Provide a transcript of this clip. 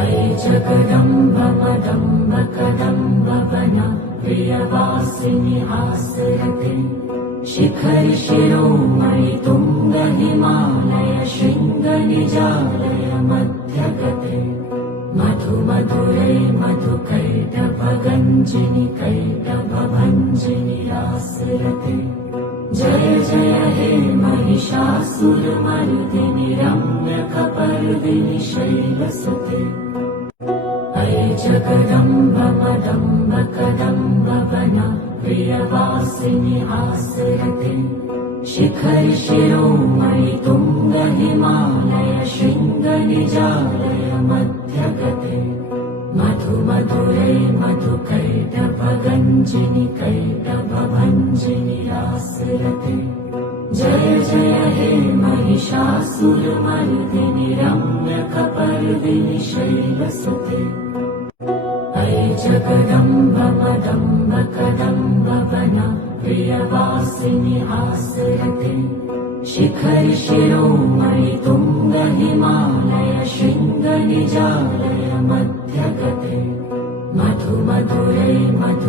अयि जगदम्ब मदम्ब कदम्ब वन प्रियवासिनि हासरते शिखरि शिरोमणि तुङ्ग हिमालय शृङ्ग निजालय मध्यगते मधु मधुरै मधुकैटभगञ्जिनि कैटभभञ्जिनि आसरते जय जय हे महिषासुरमर्दिनि रम्यकपर्दिनि शैलसुते अयि जगदम्ब मदम्ब कदम्ब वन प्रियवासिनि हासरते शिखरि शिरोमणि तुङ्ग हिमालय शृङ्ग निजालय मध्यगते मधु मधुरै मधुकैटभगञ्जिनि कैटभभञ्जिनि आसरते जय जय हे महिषासुरमर्दिनि रम्यकपर्दिनि शैलसुते अयि जगदम्ब मदम्ब कदम्ब वन प्रियवासिनि हासरते शिखरि शिरोमणि तुङ्ग हिमालय शृङ्ग निजालय